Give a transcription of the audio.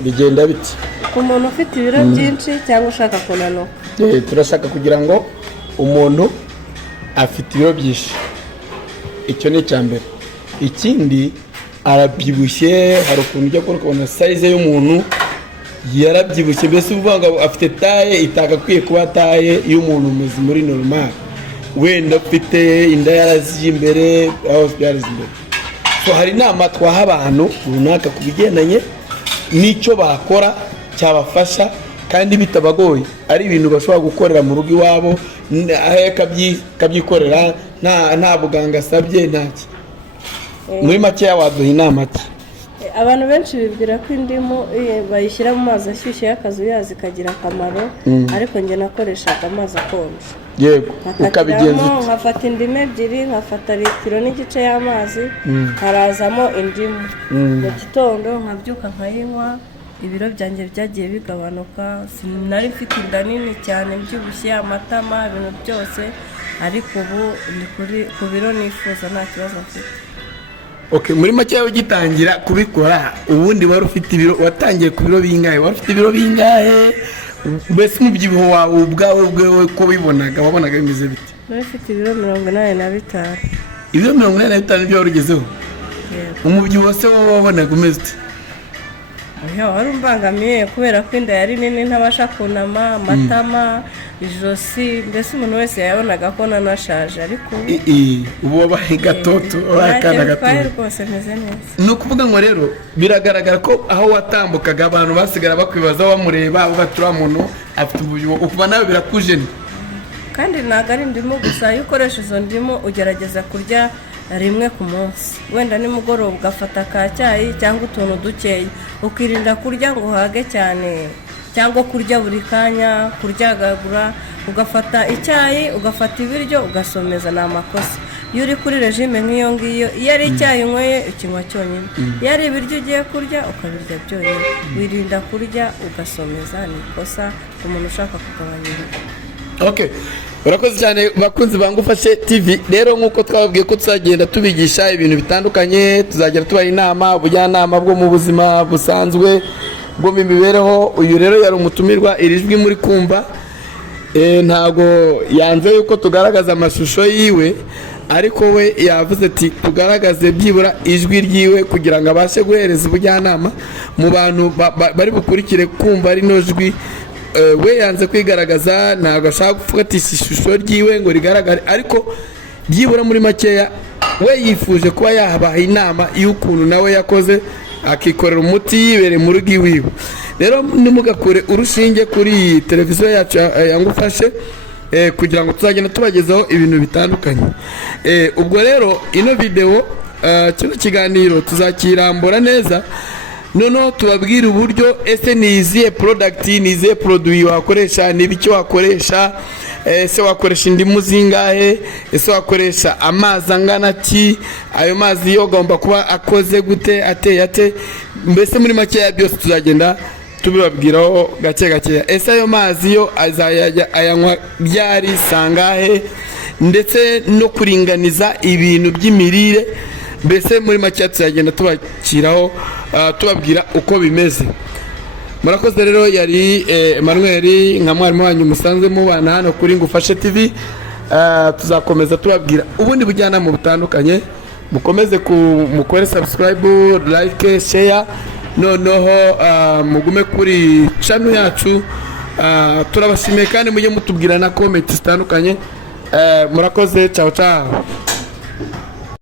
bigenda biti ku muntu ufite ibiro byinshi cyangwa ushaka kunanuka. turashaka kugira ngo umuntu afite ibiro byinshi, icyo ni icyambere. Ikindi arabyibushye, hari ukuntu ujya kubona size y'umuntu yarabyibushye, mbese uvuga ngo afite taye itagakwiye kuba taye y'umuntu umeze muri normal, wenda ufite inda yaraziye imbere aho byaraziye imbere. So hari inama twaha abantu runaka ku bigendanye n'icyo bakora cyabafasha kandi bitabagoye, ari ibintu bashobora gukorera mu rugo iwabo, kabyikorera nta buganga asabye ntaki. Muri make waduha inama ki? Abantu benshi bibwira ko indimu bayishyira mu mazi ashyushye y'akazuyazi kagira akamaro, ariko njye nakoreshaga amazi akonje. Yego, ukabigenza ute? Nkafata indimu ebyiri, nkafata litiro n'igice y'amazi, harazamo indimu. Mu gitondo nkabyuka nkayinywa, ibiro byanjye byagiye bigabanuka. Sinari mfite inda nini cyane, mbyibushye, amatama, ibintu byose, ariko ubu ni ku biro nifuza, nta kibazo mfite. Okay, muri make yawe ugitangira kubikora, ubundi wari ufite ibiro, watangiye ku biro bingahe? Wari ufite ibiro bingahe? Mbese umubyibuho wawe ubwawe ko wibonaga, wabonaga bimeze bite? Nari mfite ibiro 85. Ibiro 85 nibyo wari ugezeho? Umubyibuho se wowe wabonaga umeze ute? Wari umbangamiye kubera ko inda yari nini, ntabasha kunama, amatama, ijosi, mbese umuntu wese yabonaga ko nanashaje, ariko ubu wabaye gatoto, wakana gatoto rwose meze neza. Ni ukuvuga ngo rero biragaragara ko aho watambukaga abantu basigara bakwibaza bamureba, batura muntu afite ubuyuwo, ukuba nawe birakujene. Kandi ntabwo ari indimu gusa, iyo ukoresha izo ndimu ugerageza kurya rimwe ku munsi, wenda nimugoroba ugafata ka cyayi cyangwa utuntu dukeya, ukirinda kurya ngo uhage cyane cyangwa kurya buri kanya, kuryagagura. Ugafata icyayi, ugafata ibiryo, ugasomeza, ni amakosa. Iyo uri kuri regime nk'iyo ngiyo, iyo ari icyayi unyweye ukinywa cyonyine, iyo ari ibiryo ugiye kurya ukabirya byonyine. Wirinda kurya ugasomeza, ni ikosa ku muntu ushaka kugabanya ibiro. Okay, urakoze cyane bakunzi bangufashe TV. Rero nkuko twababwiye ko tuzagenda tubigisha ibintu bitandukanye, tuzagera tubaha inama, ubujyanama bwo mu buzima busanzwe, bwo mu mibereho. Uyu rero yari umutumirwa, irijwi muri kumva, ntago yanze yuko tugaragaza amashusho yiwe, ariko we yavuze ati tugaragaze byibura ijwi ryiwe kugira ngo abashe guhereza ubujyanama mu bantu bari bukurikire kumva rino jwi. We yanze kwigaragaza, ntabwo ashaka gufatisha ishusho ryiwe ngo rigaragare, ariko byibura muri makeya we yifuje kuba yabaha inama y'ukuntu nawe yakoze akikorera umuti yibereye mu rugo iwiwe. Rero nimugakure urushinge kuri televiziyo yacu yangufashe, kugira ngo tuzagenda tubagezaho ibintu bitandukanye. Ubwo rero ino video, kino kiganiro tuzakirambura neza, noneho tubabwire uburyo ese ni izihe product, ni izihe produit wakoresha, ni biki wakoresha, ese wakoresha indimu zingahe, ese wakoresha amazi angana ki, ayo mazi yo agomba kuba akoze gute, ateye ate. Mbese muri make ya byose tuzagenda tubibabwiraho gake gake. Ese ayo mazi yo ayanywa byari sangahe, ndetse no kuringaniza ibintu by'imirire. Mbese muri make tuzagenda tubakiraho tubabwira uko bimeze. Murakoze rero, yari Emmanuel nka mwarimu wanyu musanze mubana hano kuri Ngufashe TV. Tuzakomeza tubabwira ubundi bujyanama butandukanye. Mukomeze mukore subscribe, like, share, noneho mugume kuri channel yacu. Turabashimiye kandi mujye mutubwira na comment zitandukanye. Murakoze, ciao ciao.